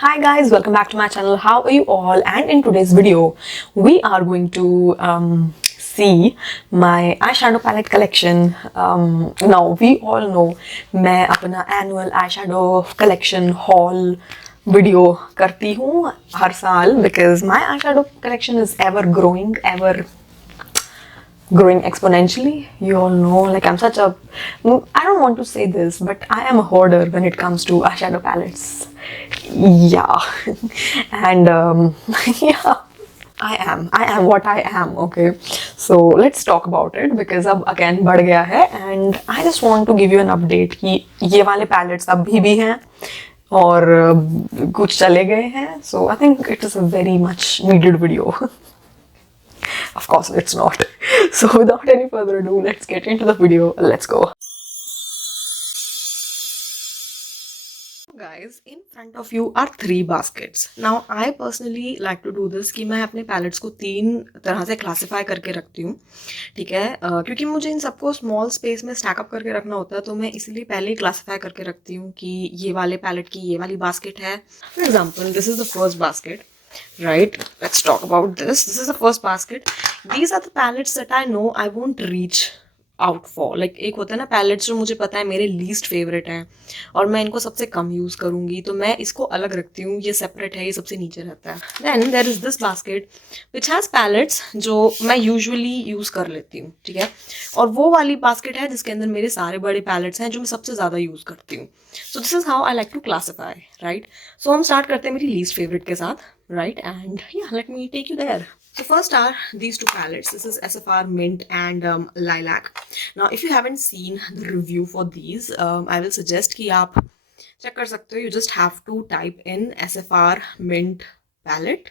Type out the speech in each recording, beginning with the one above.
Hi guys, welcome back to my channel. How are you all? And in today's video we are going to see my eyeshadow palette collection. Now we all know मैं अपना annual eyeshadow collection haul video करती हूँ हर साल because my eyeshadow collection is ever growing exponentially. You all know, like I don't want to say this, but I am a hoarder when it comes to eyeshadow palettes. Yeah. And yeah, I am what I am. Okay, so let's talk about it because अब again बढ़ गया है and I just want to give you an update कि ये वाले palettes अभी भी हैं और कुछ चले गए हैं. So I think it is a very much needed video. Of course it's not. So without any further ado, let's get into the video. Let's go. Guys, in front of you are 3 baskets. Now I personally like to do this कि मैं अपने palettes को 3 तरह से classify करके रखती हूँ. ठीक है, क्योंकि मुझे इन सबको small space में stack up करके रखना होता है, तो मैं इसीलिए पहले ही classify करके रखती हूँ कि ये वाले palette की ये वाली basket है. For example, this is the first basket. Right, let's talk about this. This is the first basket. These are the palettes that I know I won't reach out for. Like एक होता है ना palettes जो मुझे पता है मेरे least favorite हैं और मैं इनको सबसे कम यूज़ करूँगी, तो मैं इसको अलग रखती हूँ. ये separate है, ये सबसे नीचे रहता है. Then there is this basket which has palettes जो मैं usually यूज़ कर लेती हूँ. ठीक है, और वो वाली basket है जिसके अंदर मेरे सारे बड़े palettes हैं जो मैं सबसे ज़्यादा यूज़ करती हूँ. So this is how I like to classify, right? So हम start करते हैं मेरी least favorite के साथ, right? And yeah, let me take you there. So first are these 2 palettes. This is SFR Mint and Lilac. Now if you haven't seen the review for these, I will suggest कि आप check कर सकते हो. You just have to type in SFR Mint palette,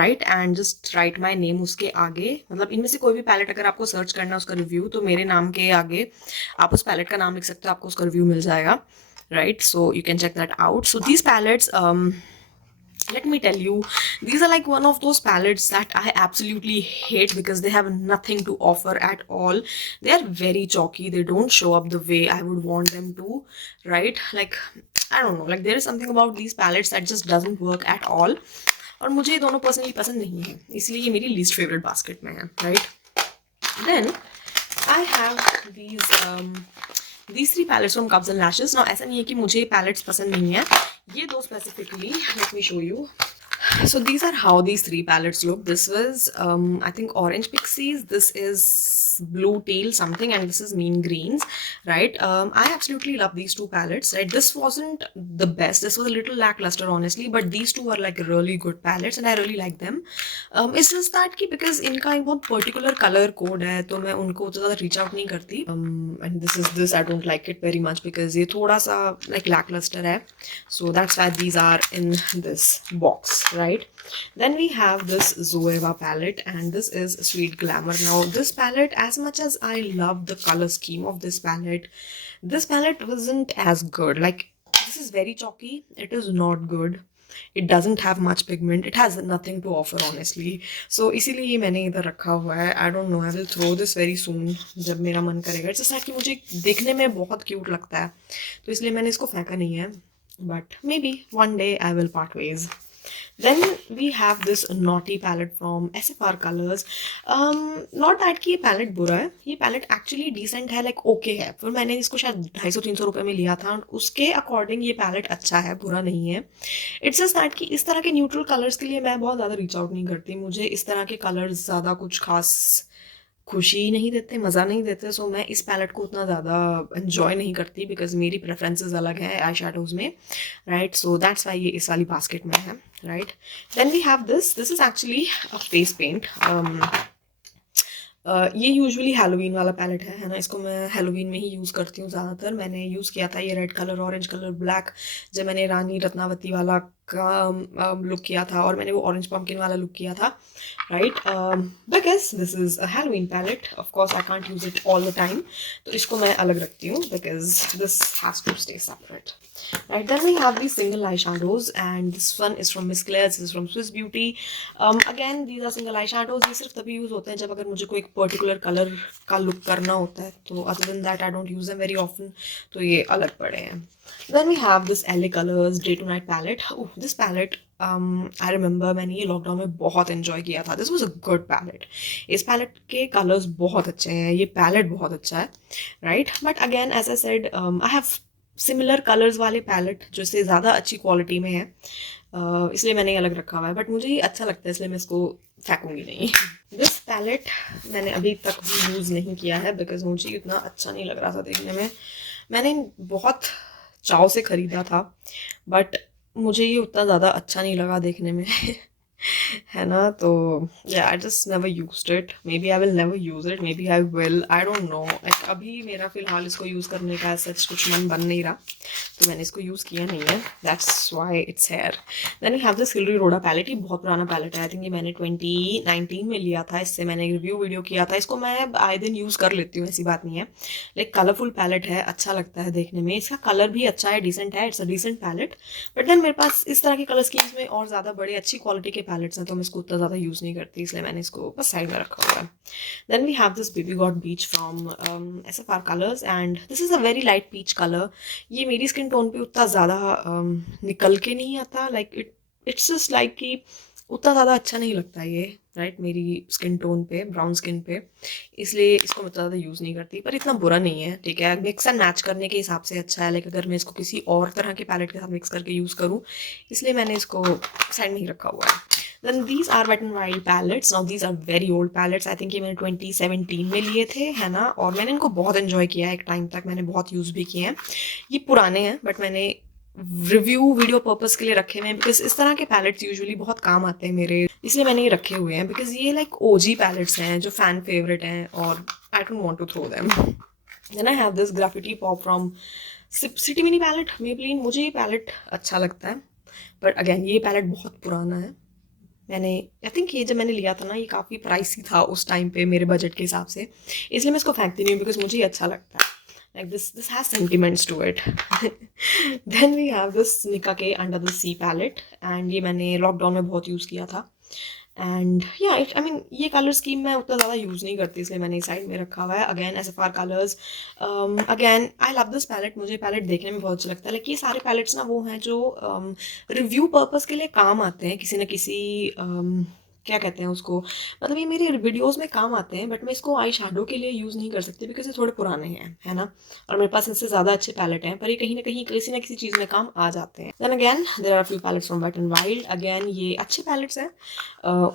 right? And just write my name उसके आगे. मतलब इनमें से कोई भी palette अगर आपको search करना है उसका review, तो मेरे नाम के आगे आप उस palette का नाम लिख सकते हो, आपको उसका review मिल जाएगा, right? So you can check that out. So these palettes, let me tell you, these are like one of those palettes that I absolutely hate because they have nothing to offer at all. They are very chalky. They don't show up the way I would want them to, right? Like, I don't know, like there is something about these palettes that just doesn't work at all. और मुझे ये दोनों personally पसंद नहीं है, इसलिए ये मेरी least favorite basket में है, right? Then I have these 3 palettes from Cubs and Lashes. Now ऐसा नहीं है कि मुझे palettes पसंद नहीं है, ये 2 specifically, let me show you. So these are how these 3 palettes look. This was I think Orange Pixies, this is Blue Teal something, and this is Mean Greens, right? I absolutely love these 2 palettes, right? This wasn't the best, this was a little lackluster honestly, but these 2 are like really good palettes and I really like them. It's just that कि because इनका एक बहुत particular color code है, तो मैं उनको ज़्यादा reach out नहीं करती. And this I don't like it very much because ये थोड़ा सा like lackluster है, so that's why these are in this box, right? Then we have this Zoeva palette and this is Sweet Glamour. Now this palette, as much as I love the color scheme of this palette wasn't as good. Like this is very chalky, it is not good, it doesn't have much pigment, it has nothing to offer honestly. So इसीलिए ये मैंने इधर रखा हुआ है. I don't know, I will throw this very soon जब मेरा मन करेगा. It's just कि मुझे देखने में बहुत cute लगता है, तो इसलिए मैंने इसको फेंका नहीं है, but maybe one day I will part ways. Then we have this Naughty palette from SFR Colors. Not that कि ये palette बुरा है, ये palette actually decent है, like okay है. फिर मैंने इसको शायद 250-300 रुपये में लिया था, उसके according ये palette अच्छा है, बुरा नहीं है. It's just that कि इस तरह के neutral colors के लिए मैं बहुत ज़्यादा reach out नहीं करती. मुझे इस तरह के colors ज़्यादा कुछ खास खुशी नहीं देते, मज़ा नहीं देते. सो मैं इस पैलेट को उतना ज़्यादा एन्जॉय नहीं करती बिकॉज मेरी प्रेफरेंसेस अलग है आई शेडोज़ में, राइट? सो दैट्स वाई ये इस वाली बास्केट में है, right? Then we have this is actually a face paint. ये यूजुअली हैलोवीन वाला पैलेट है ना? इसको मैं हैलोवीन में ही यूज़ करती हूँ ज़्यादातर. मैंने यूज़ किया था ये red colour, orange colour, black, जब मैंने रानी रत्नावती वाला का लुक किया था, और मैंने वो ऑरेंज पम्पकिन वाला लुक किया था, right? Because this is a Halloween palette, of course I can't use it all the time, तो इसको मैं अलग रखती हूँ because this has to stay separate. Right, then we have these single eyeshadows and this one is from Miss Claire, this is from Swiss Beauty. Again these are single eyeshadows. ये सिर्फ तभी use होते हैं जब अगर मुझे कोई एक पर्टिकुलर कलर का लुक करना होता है, तो other than that I don't use them very often, तो ये अलग पड़े हैं. Then we have this LA Colors Day to Night palette. Oh, this palette I remember मैंने ये लॉकडाउन में बहुत enjoy किया था. This was a good palette. इस palette के colors बहुत अच्छे हैं, ये palette बहुत अच्छा है, right? But again, as I said, I have similar colors वाले palette जो से ज़्यादा अच्छी quality में है, इसलिए मैंने ये अलग रखा हुआ है. But मुझे ये अच्छा लगता है, इसलिए मैं इसको फेंकूंगी नहीं. This palette मैंने अभी तक भी यूज़ नहीं किया है बिकॉज मुझे इतना अच्छा नहीं लग रहा था देखने में. मैंने बहुत चाव से ख़रीदा था बट मुझे ये उतना ज़्यादा अच्छा नहीं लगा देखने में. है ना, तो या I just never used it. Maybe I will never use it, maybe I will, I don't know. Like अभी मेरा फ़िलहाल इसको यूज़ करने का सच कुछ मन बन नहीं रहा, तो मैंने इसको यूज़ किया नहीं है. That's why it's here. Then we have this Hilary Rhoda palette. ये बहुत पुराना पैलेट है. आई थिंक ये मैंने 2019 में लिया था. इससे मैंने एक रिव्यू वीडियो किया था. इसको मैं आए दिन यूज़ कर लेती हूँ, ऐसी बात नहीं है. लाइक कलरफुल पैलेट है, अच्छा लगता है देखने में. इसका कलर भी अच्छा है, डिसेंट है. It's a decent palette. But then मेरे पास इस तरह के कलर स्कीम्स में और ज़्यादा बड़े अच्छी क्वालिटी के पैलेट्स हैं, तो मैं इसको उतना ज़्यादा यूज़ नहीं करती, इसलिए मैंने इसको बस साइड में रखा हुआ है. Then we have this baby got peach from SFR colours and this is a very light peach colour. ये मेरी स्किन टोन पे उतना ज़्यादा निकल के नहीं आता. लाइक इट्स जस्ट लाइक कि उतना ज़्यादा अच्छा नहीं लगता ये, राइट, मेरी स्किन टोन पे, ब्राउन स्किन पे, इसलिए इसको मैं ज़्यादा यूज़ नहीं करती. पर इतना बुरा नहीं है, ठीक है. मिक्स एंड मैच करने के हिसाब से अच्छा है. लाइक अगर मैं इसको किसी और तरह के पैलेट के साथ मिक्स करके यूज़ करूँ, इसलिए मैंने इसको साइड में ही रखा हुआ है. Then these are Wet n Wild palettes. Now these are very old palettes. I think ये मैंने 2017 में लिए थे, है ना, और मैंने इनको बहुत enjoy किया है. एक टाइम तक मैंने बहुत यूज़ भी किए हैं. ये पुराने हैं बट मैंने रिव्यू वीडियो पर्पस के लिए रखे हुए हैं बिकॉज इस तरह के पैलेट्स यूजुअली बहुत काम आते हैं मेरे, इसलिए मैंने ये रखे हुए हैं. बिकॉज ये लाइक OG पैलेट्स हैं जो फ़ैन फेवरेट हैं और I don't want to throw them. Then I have this graffiti pop from city mini palette, Maybelline. मुझे ये पैलेट अच्छा लगता है बट अगेन ये पैलेट बहुत पुराना है. मैंने आई थिंक ये जब मैंने लिया था ना, ये काफ़ी प्राइसी था उस टाइम पे मेरे बजट के हिसाब से, इसलिए मैं इसको फेंकती नहीं हूँ बिकॉज मुझे ये अच्छा लगता है. Like this has sentiments to it. Then we have this Nykaa के under the sea palette and ये मैंने लॉकडाउन में बहुत यूज़ किया था. एंड या आई मीन ये कलर स्कीम मैं उतना ज़्यादा यूज़ नहीं करती, इसलिए मैंने साइड में रखा हुआ है. Again SFR colours. Again I love this palette. मुझे पैलेट देखने में बहुत अच्छा लगता है. लाइक ये सारे पैलेट्स ना वो हैं जो रिव्यू पर्पस के लिए काम आते हैं, किसी न किसी क्या कहते हैं उसको, मतलब ये मेरे वीडियोस में काम आते हैं बट मैं इसको आई शेडो के लिए यूज़ नहीं कर सकती बिकॉज ये थोड़े पुराने हैं, है ना, और मेरे पास इससे ज़्यादा अच्छे पैलेट हैं, पर ये कहीं ना कहीं किसी न किसी चीज़ में काम आ जाते हैं. Then again there are few palettes from wet and wild. Again ये अच्छे पैलेट्स हैं,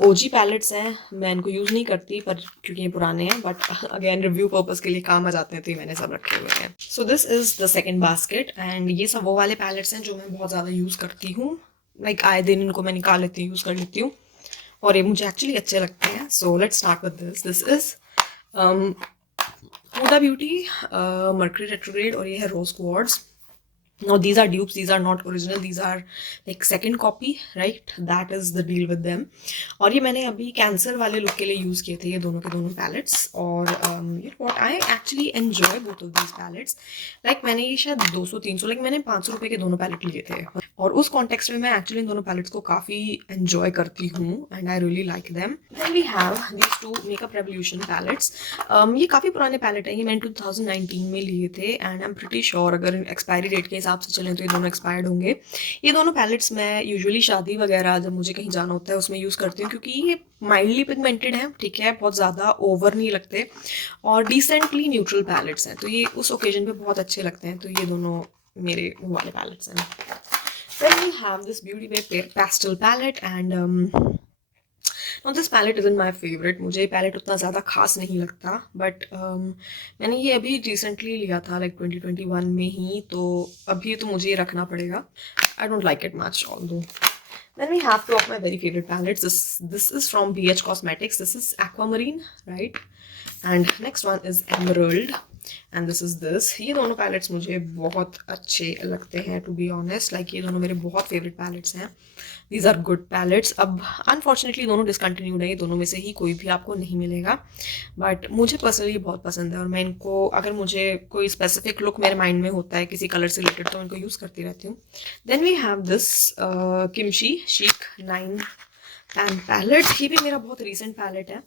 OG पैलेट्स हैं. मैं इनको यूज़ नहीं करती पर क्योंकि ये पुराने हैं, बट अगैन रिव्यू पर्पज़ के लिए काम आ जाते हैं, तो ये मैंने सब रखे हुए हैं. So this is the second basket and ये सब वो वाले पैलेट्स हैं जो मैं बहुत ज़्यादा यूज़ करती हूँ. लाइक आए दिन इनको मैं निकाल लेती हूँ, यूज़ कर लेती हूँ और ये मुझे एक्चुअली अच्छे लगते हैं. So let's start with this. This is Huda Beauty Mercury Retrograde और ये है rose quartz. Now these are dupes, these are not original, these are like second copy, right? That is the deal with them. और ये मैंने अभी cancer वाले look के लिए यूज़ किए थे ये दोनों के दोनों पैलेट्स. और you know what, I actually enjoy both of these palettes. Like मैंने ये शायद 200-300 लाइक मैंने 500 रुपये के दोनों पैलेट लिए थे और उस कॉन्टेक्स्ट में मैं एक्चुअली इन दोनों पैलेट्स को काफ़ी एन्जॉय करती हूँ and I really like them. Then we have these two Makeup Revolution palettes. ये काफ़ी पुराने पैलेट हैं, ये मैंने 2019 में लिए थे and I am pretty sure अगर एक्सपायरी डेट के हिसाब से चलें तो ये दोनों एक्सपायर्ड होंगे. ये दोनों पैलेट्स मैं यूजुअली शादी वगैरह जब मुझे कहीं जाना होता है उसमें यूज़ करती हूँ क्योंकि ये माइल्डली पिगमेंटेड है, ठीक है, बहुत ज़्यादा ओवर नहीं लगते और डिसेंटली न्यूट्रल पैलेट्स हैं, तो ये उस ओकेजन पे बहुत अच्छे लगते हैं. तो ये दोनों मेरे वाले पैलेट्स हैं. Then we have this Beauty Bay pastel palette and now this palette isn't my favorite. मुझे पैलेट उतना ज़्यादा खास नहीं लगता बट मैंने ये अभी रिसेंटली लिया था लाइक 2021 में ही, तो अभी तो मुझे ये रखना पड़ेगा. I don't like it much although. Then we have two of my very favorite palettes. This is from BH Cosmetics. This is Aquamarine, right? And next one is Emerald. And this is this. ये दोनों pallets मुझे बहुत अच्छे लगते हैं to be honest. Like ये दोनों मेरे बहुत फेवरेट पैलेट्स हैं. These are good palettes. अब अनफॉर्चुनेटली दोनों डिसकंटिन्यूड है, ये दोनों में से ही कोई भी आपको नहीं मिलेगा बट मुझे पर्सनली बहुत पसंद है और मैं इनको अगर मुझे कोई स्पेसिफिक लुक मेरे माइंड में होता है किसी कलर से रिलेटेड तो मैं इनको यूज़ करती रहती हूँ. देन वी हैव दिस किमशी शीक 9 पैन पैलेट. ये भी मेरा बहुत रिसेंट पैलेट है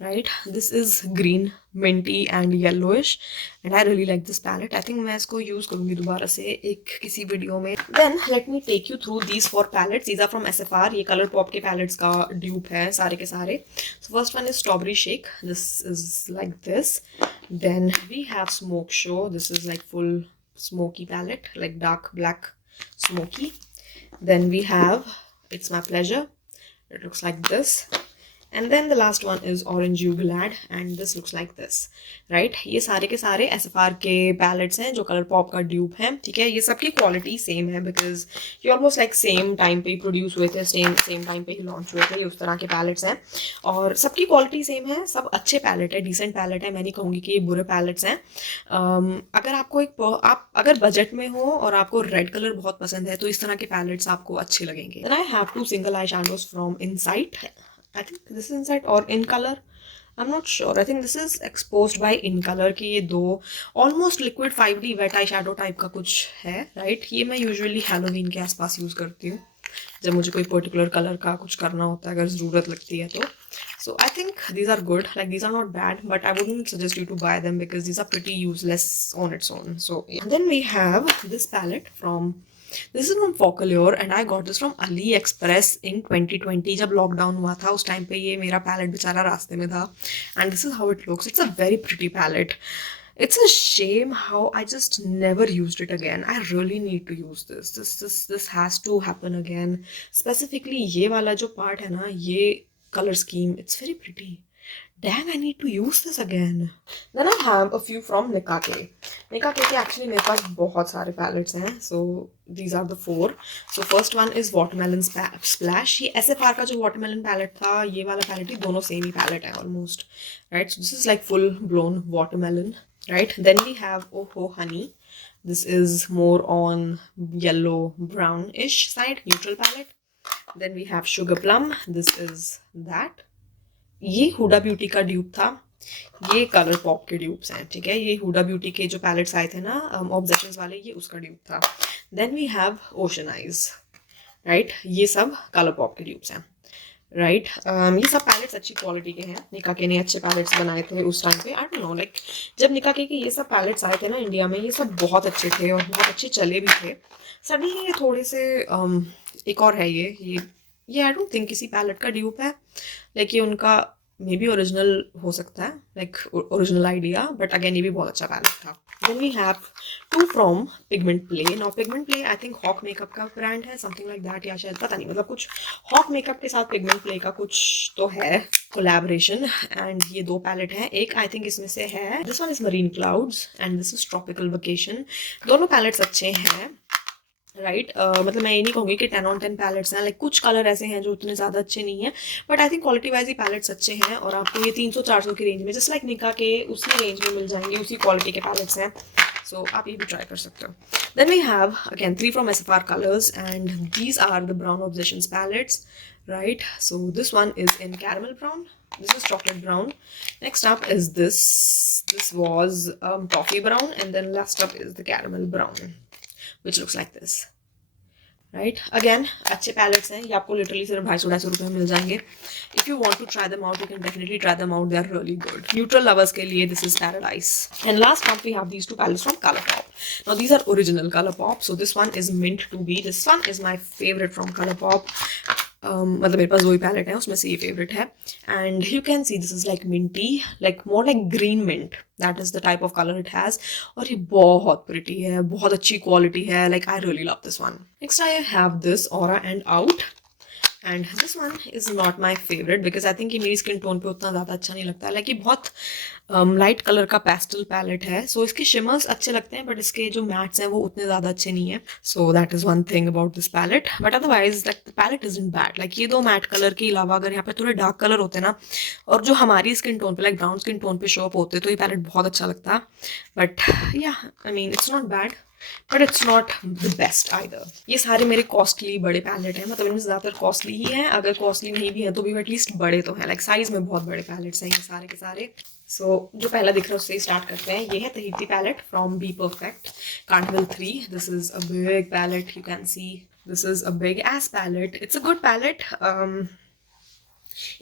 right? This is green, minty and yellowish and I really like this palette. I think मैं इसको use करूँगी दोबारा से एक किसी वीडियो में. Then let me take you through these 4 palettes. These are from SFR. ये Colourpop के palettes का dupe है सारे के सारे. So first one is Strawberry Shake. This is like this. Then we have Smoke Show. This is like full smoky palette, like dark black smoky. Then we have It's My Pleasure. It looks like this. And then the last one is Orange You Glad and this looks like this, right? ये सारे के सारे SFR के palettes हैं जो Colourpop का dupe हैं, ठीक है? ये सबकी quality same है because ये almost like same time पे produce हुए थे, same time पे ही launch हुए थे, ये उस तरह के palettes हैं और सबकी quality same है, सब अच्छे palette है, decent palette है, मैं नहीं कहूँगी कि ये बुरे palettes हैं. अगर आपको आप अगर budget में हो और आपको red color बहुत पसंद है तो इस तरह के palettes आपको अच्छे लगेंगे. Then I have 2 single eyeshadows from Insight. I think this is Insight or In Color. I'm not sure. I think this is exposed by In Color कि ये दो almost liquid 5D wet eyeshadow type का कुछ है, right? ये मैं usually Halloween के आसपास use करती हूँ जब मुझे कोई particular color का कुछ करना होता है अगर ज़रूरत लगती है तो. So I think these are good. Like these are not bad, but I wouldn't suggest you to buy them because these are pretty useless on its own. So yeah. And then we have this palette from. This is from Focallure and I got this from AliExpress in 2020 जब lockdown हुआ था उस time पे ये मेरा palette बेचारा रास्ते में था and this is how it looks. It's a very pretty palette. It's a shame how I just never used it again. I really need to use this. This has to happen again. Specifically ये वाला जो part है ना ये color scheme, it's very pretty. Dang, I need to use this again. Then I have a few from Nikake. Nikake के actually मेरे पास बहुत सारे palettes हैं. So these are the 4. So first one is Watermelon Splash. ये SFR का जो Watermelon palette था, ये वाला palette ही दोनों same ही palette है almost. Right? So this is like full blown watermelon. Right? Then we have Oh Ho Honey. This is more on yellow brownish side, neutral palette. Then we have Sugar Plum. This is that. ये Hooda beauty का dupe था, ये Colourpop के dupes हैं, ठीक है? ये Hooda beauty के जो पैलेट्स आए थे ना ऑब्जेक्शंस वाले, ये उसका ड्यूप था. Then we have ocean eyes, right? ये सब Colourpop के ड्यूप्स हैं, राइट? ये सब पैलेट्स अच्छी क्वालिटी के हैं. निकाके ने अच्छे पैलेट्स बनाए थे उस टाइम पे. आई डोंट नो, लाइक जब निकाके के ये सब पैलेट्स आए थे ना इंडिया में, ये सब बहुत अच्छे थे और बहुत अच्छे चले भी थे. सडनली ये थोड़े से एक और है ये आई डोंट थिंक किसी पैलेट का ड्यूप है, लाइक ये उनका मे बी ओरिजिनल हो सकता है, like original idea, but again ये भी बहुत अच्छा पैलेट था. Then we have 2 from pigment play. Now pigment play I think HOK makeup का ब्रांड है, समथिंग लाइक दैट, या शायद पता नहीं, मतलब कुछ हॉक मेकअप के साथ पिगमेंट प्ले का कुछ तो है कोलैबोरेशन. एंड ये 2 पैलेट हैं. एक आई थिंक इसमें से है, this one is marine clouds and this is tropical vacation. दोनों पैलेट्स अच्छे हैं, राइट? मतलब मैं ये नहीं कहूँगी कि 10 on 10 पैलेट्स हैं, लाइक कुछ कलर ऐसे हैं जो उतने ज़्यादा अच्छे नहीं हैं, but I think quality wise ही पैलेट्स अच्छे हैं और आपको ये 300-400 की रेंज में, जस्ट लाइक निका के उसी रेंज में मिल जाएंगे, उसी क्वालिटी के पैलेट्स हैं. सो आप ये भी ट्राई कर सकते हो. Then we have again 3 from SFR colours and these are the brown obsessions palettes, right? So this one is in caramel brown, this is chocolate brown. Next up is this was toffee brown, and then last up is the caramel brown, which looks like this, right? Again अच्छे pallets हैं, ये आपको literally सिर्फ 250-250 रुपये में मिल जाएंगे. If you want to try them out, you can definitely try them out, they are really good. Neutral lovers के लिए this is paradise. And last up we have these 2 palettes from Colourpop. Now these are original Colourpop. So this one is mint to be, this one is my favourite from Colourpop. मतलब मेरे पास 2 ही palette है, उसमें से ये favourite है. And you can see this is like minty, like more like green mint, that is the type of colour it has. और ये बहुत प्रिटी है, बहुत अच्छी क्वालिटी है, like I really love this one. Next I have this aura and out. And this one is not my favourite because I think ये मेरी skin tone पे उतना ज़्यादा अच्छा नहीं लगता है. लाइक ये बहुत लाइट कलर का पेस्टल पैलेट है, सो इसके शिमर्स अच्छे लगते हैं बट इसके जो मैट्स हैं वो उतने ज़्यादा अच्छे नहीं है. So that is one thing about this palette. But otherwise like the palette is in bad. Like ये 2 मैट कलर के अलावा अगर यहाँ पे थोड़े डार्क कलर होते ना और जो हमारी स्किन टोन पे लाइक ब्राउन स्किन टोन पे शो अप होते तो ये पैलेट बहुत अच्छा लगता. बट या I mean it's not bad, but it's not the best either. ये सारे मेरे कॉस्टली बड़े पैलेट हैं, मतलब इनमें ज़्यादातर कॉस्टली ही हैं. अगर कॉस्टली नहीं भी है तो भी एटलीस्ट बड़े तो हैं, लाइक साइज में बहुत बड़े पैलेट्स हैं ये सारे के सारे. सो जो पहला दिख रहा है उससे स्टार्ट करते हैं. ये है Tahiti palette from B perfect carnival 3. This is a big palette, you can see this is a big ass palette. It's a good palette.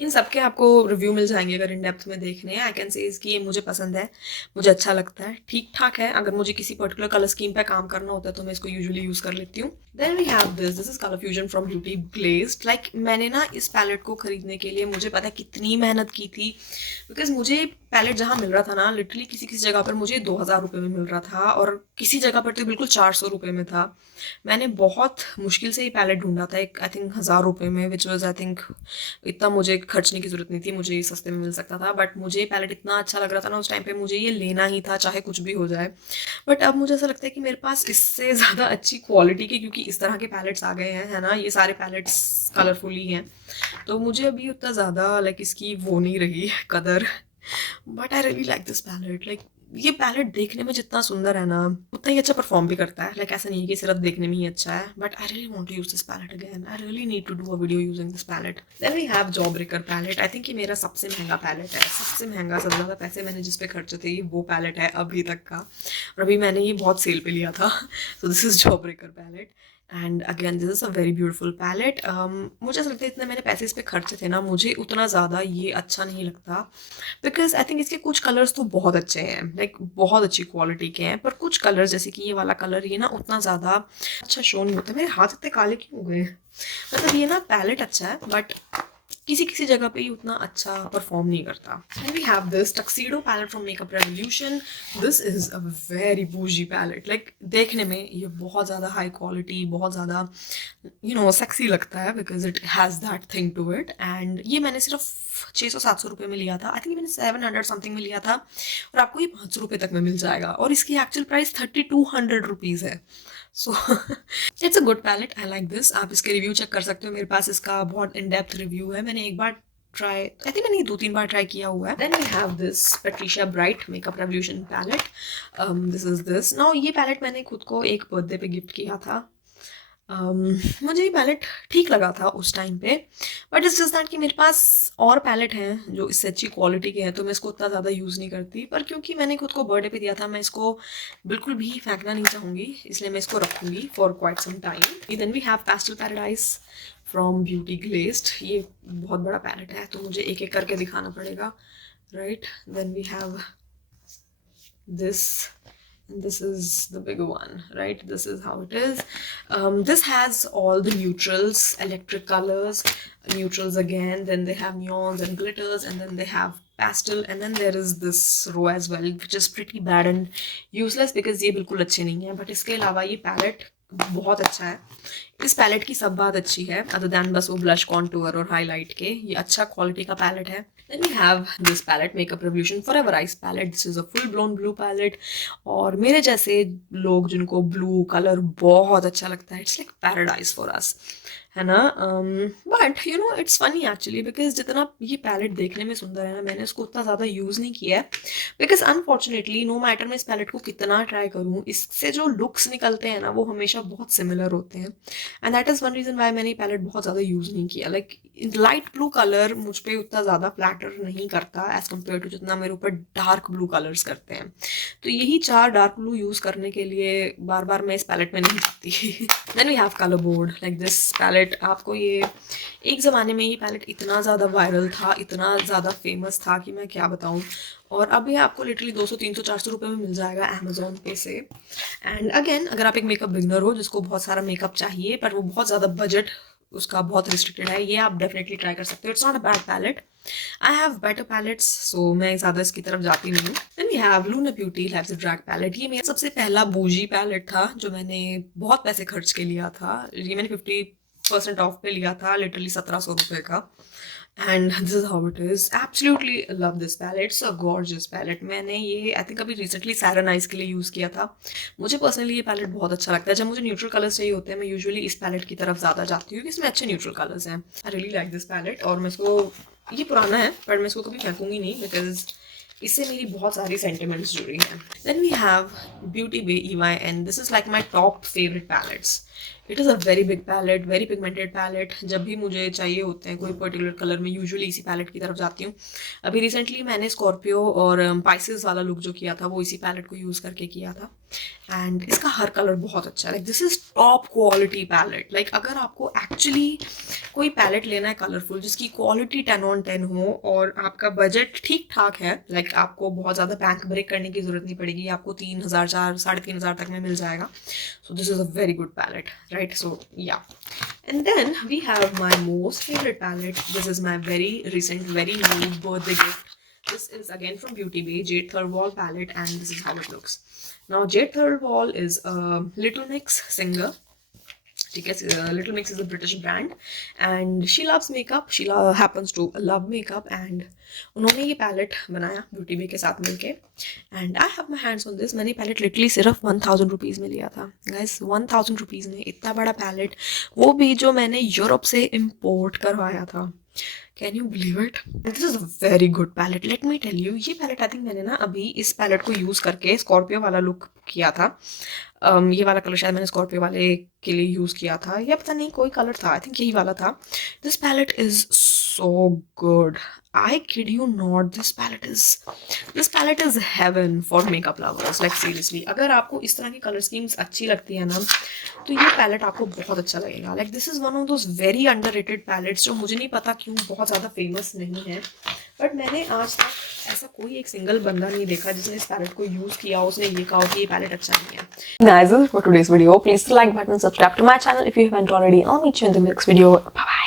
इन सब के आपको रिव्यू मिल जाएंगे अगर इन डेप्थ में देखने हैं। आई कैन से कि ये मुझे पसंद है, मुझे अच्छा लगता है, ठीक ठाक है। अगर मुझे किसी पर्टिकुलर कलर स्कीम पे काम करना होता है तो मैं इसको यूजुअली यूज़ कर लेती हूँ। Then we have this is colour fusion from Beauty Glazed. Like मैंने ना इस पैलेट को खरीदने के लिए मुझे पता है कितनी मेहनत की थी, बिकॉज मुझे पैलेट जहाँ मिल रहा था ना, लिटरली किसी किसी जगह पर मुझे 2000 रुपये में मिल रहा था और किसी जगह पर तो बिल्कुल 400 रुपये में था। मैंने बहुत मुश्किल से ही पैलेट ढूंढा था एक आई थिंक 1000 रुपये में, विच वॉज आई थिंक इतना मुझे खर्चने की जरूरत नहीं थी, मुझे ये सस्ते में मिल सकता था। बट मुझे पैलेट इतना अच्छा लग रहा था ना उस टाइम पे, मुझे ये लेना ही था चाहे कुछ भी हो जाए। बट अब मुझे ऐसा लगता है कि मेरे पास इससे ज़्यादा अच्छी क्वालिटी के, क्योंकि इस तरह के पैलेट्स आ गए हैं, है ना, ये सारे पैलेट्स कलरफुल ही हैं, तो मुझे अभी उतना ज़्यादा लाइक इसकी वो नहीं रही कदर। But I really like this palette. Like ये पैलेट देखने में जितना सुंदर है ना, उतना ही अच्छा परफॉर्म भी करता है। लाइक ऐसा नहीं है कि सिर्फ देखने में ही अच्छा है, but I really want to use this palette again. I really need to do a video using this palette. Then we have jaw breaker palette. I think ये मेरा सबसे महंगा पैलेट है, सबसे महंगा, सबसे ज़्यादा पैसे मैंने जिस पे खर्चे थे वो पैलेट है अभी तक का। और अभी मैंने ये बहुत सेल पे लिया था। So this is jaw breaker palette and again this is a very beautiful palette. मुझे ऐसा लगता है इतने मैंने पैसे इस पर खर्चे थे ना, मुझे उतना ज़्यादा ये अच्छा नहीं लगता, बिकॉज आई थिंक इसके कुछ कलर्स तो बहुत अच्छे हैं, लाइक बहुत अच्छी क्वालिटी के हैं, पर कुछ कलर जैसे कि ये वाला कलर ये ना उतना ज़्यादा अच्छा शो नहीं होता। मेरे हाथ इतने काले क्यों हो गए? मतलब ये ना पैलेट अच्छा है बट किसी किसी जगह पे ही उतना अच्छा परफॉर्म नहीं करता। And we have this tuxedo palette from Makeup Revolution. This is a very boujee palette. Like देखने में ये बहुत ज़्यादा हाई क्वालिटी, बहुत ज़्यादा सेक्सी लगता है, because it has that thing to it. And ये मैंने सिर्फ 600-700 रुपये में लिया था। आई थिंक मैंने 700 समथिंग में लिया था और आपको ये 500 रुपये तक में मिल जाएगा, और इसकी एक्चुअल प्राइस 3200 रुपीज़ है। So it's a good palette, I like this. आप इसके रिव्यू चेक कर सकते हो, मेरे पास इसका बहुत इन डेप्थ रिव्यू है। मैंने एक बार ट्राई, आई थिंक मैंने 2-3 बार ट्राई किया हुआ है। Then we have this Patricia Bright Makeup Revolution palette. This is this now. ये पैलेट मैंने खुद को एक बर्थडे पे गिफ्ट किया था। मुझे ये पैलेट ठीक लगा था उस टाइम पे, बट इट्स जस्ट दैट कि मेरे पास और पैलेट हैं जो इससे अच्छी क्वालिटी के हैं, तो मैं इसको उतना ज़्यादा यूज़ नहीं करती। पर क्योंकि मैंने खुद को बर्थडे पे दिया था, मैं इसको बिल्कुल भी फेंकना नहीं चाहूँगी, इसलिए मैं इसको रखूँगी for quite some time. Then we have Pastel Paradise from Beauty Glazed. ये बहुत बड़ा पैलेट है तो मुझे एक एक करके दिखाना पड़ेगा, right. Then we have this, and this is the bigger one, right? This is how it is. This has all the neutrals, electric colors, neutrals again, then they have neons and glitters, and then they have pastel, and then there is this row as well, which is pretty bad and useless because ये बिल्कुल अच्छे नहीं है। But इसके अलावा ये palette बहुत अच्छा है। इस पैलेट की सब बात अच्छी है, अदर दैन बस वो ब्लश, कॉन्टूर और हाईलाइट के, ये अच्छा क्वालिटी का पैलेट है। Then we have this palette, Makeup Revolution Forever Ice palette. This is a full blown blue palette. और मेरे जैसे लोग जिनको ब्लू कलर बहुत अच्छा लगता है, it's like paradise for us, है ना। But it's funny actually, because जितना ये पैलेट देखने में सुंदर है ना, मैंने इसको उतना ज़्यादा यूज़ नहीं किया है, बिकॉज अनफॉर्चुनेटली नो मैटर मैं इस पैलेट को कितना ट्राई करूँ, इससे जो लुक्स निकलते हैं ना वो हमेशा बहुत सिमिलर होते हैं। And that is one reason why मैंने ये पैलेट बहुत ज़्यादा यूज़ नहीं किया। लाइक लाइट ब्लू कलर मुझ पर उतना ज़्यादा फ्लैटर नहीं करता एज़ कम्पेयर टू जितना मेरे ऊपर डार्क ब्लू कलर्स करते हैं। तो यही 4 डार्क ब्लू यूज़ करने के लिए बार बार मैं इस पैलेट में नहीं जाती। Then we have colour board like this palette. आपको ये एक ज़माने में ये पैलेट इतना ज़्यादा वायरल था, इतना ज़्यादा फेमस था कि मैं क्या बताऊँ। और अब ये आपको लिटरली 200, 300, 400 रुपये में मिल जाएगा अमेजोन पे से। एंड अगेन अगर आप एक मेकअप बिगनर हो जिसको बहुत सारा मेकअप चाहिए पर वो बहुत ज़्यादा बजट उसका बहुत रिस्ट्रिक्टेड है, ये आप डेफिनेटली ट्राई कर सकते हो। It's not a bad palette, I have better palettes, so मैं ज़्यादा इसकी तरफ जाती नहीं हूँ। Then we have Luna beauty lives a drag palette. ये मेरा सबसे पहला बूजी पैलेट था जो मैंने बहुत पैसे खर्च के लिया था। ये मैंने 50% ऑफ पे लिया था, लिटरली 1700 रुपये का। And this is how it is. Absolutely love this palette, it's a gorgeous palette. मैंने ये आई थिंक अभी रिसेंटली सैरन आइज के लिए यूज़ किया था। मुझे पर्सनली ये पैलेट बहुत अच्छा लगता है। जब मुझे न्यूट्रल कलर्स चाहिए होते हैं मैं यूजुअली इस पैलेट की तरफ ज़्यादा जाती हूँ क्योंकि इसमें अच्छे न्यूट्रल कलर्स हैं। I really like this palette. और मैं इसको, ये पुराना है पर मैं इसको कभी फेंकूंगी नहीं बिकॉज इससे मेरी बहुत सारी सेंटिमेंट्स जुड़ी हैं। Then we have Beauty Bay EY and this is like my top favourite palettes. It is a very big palette, very pigmented palette. जब भी मुझे चाहिए होते हैं कोई पर्टिकुलर कलर, में यूजुअली इसी पैलेट की तरफ जाती हूँ। अभी रिसेंटली मैंने स्कॉर्पियो और पाइसेस वाला लुक जो किया था वो इसी पैलेट को यूज़ करके किया था। एंड इसका हर कलर बहुत अच्छा है। Like this is top quality palette. Like अगर आपको एक्चुअली कोई पैलेट लेना है कलरफुल जिसकी क्वालिटी 10/10 हो और आपका बजट ठीक ठाक है, लाइक आपको बहुत ज़्यादा बैंक ब्रेक करने की जरूरत नहीं पड़ेगी, आपको 3,000 4 3,500 तक में मिल जाएगा। So this is a very good palette, right? So yeah. And then we have my most favorite palette. This is my very recent, very new birthday gift. This is again from Beauty Bay, Jade Third Wall palette, and this is how it looks. Now Jade Third Wall is a Little Mix singer. Little Mix is a British brand and she loves makeup. She happens to love makeup and उन्होंने ये palette बनाया beauty बे के साथ मिलके and I have my hands on this. मैंने palette literally सिर्फ 1000 rupees में लिया था गाइस। 1000 रुपीज़ में इतना बड़ा पैलेट, वो भी जो मैंने यूरोप से इम्पोर्ट करवाया था। Can you believe it? This is a very good palette. Let me tell you, ये पैलेट आई थिंक मैंने ना अभी इस पैलेट को यूज़ करके स्कॉर्पियो वाला लुक किया था। ये वाला कलर शायद मैंने स्कॉर्पियो वाले के लिए यूज़ किया था या पता नहीं कोई कलर था, आई थिंक यही वाला था। This palette is so good, I kid you not. This palette is heaven for makeup lovers. Like seriously, अगर आपको इस तरह की कलर स्कीम्स अच्छी लगती है ना तो ये पैलेट आपको बहुत अच्छा लगेगा। Like this is one of those very underrated palettes जो मुझे नहीं पता क्यों बहुत ज़्यादा फेमस नहीं है, बट मैंने आज तक ऐसा कोई एक सिंगल बंदा नहीं देखा जिसने इस पैलेट को यूज़ किया उसने ये कहा कि ये पैलेट अच्छा नहीं है। Guys, this is for today's video. Please like button, subscribe to my channel if you haven't already. I'll meet you in the next video. Bye bye.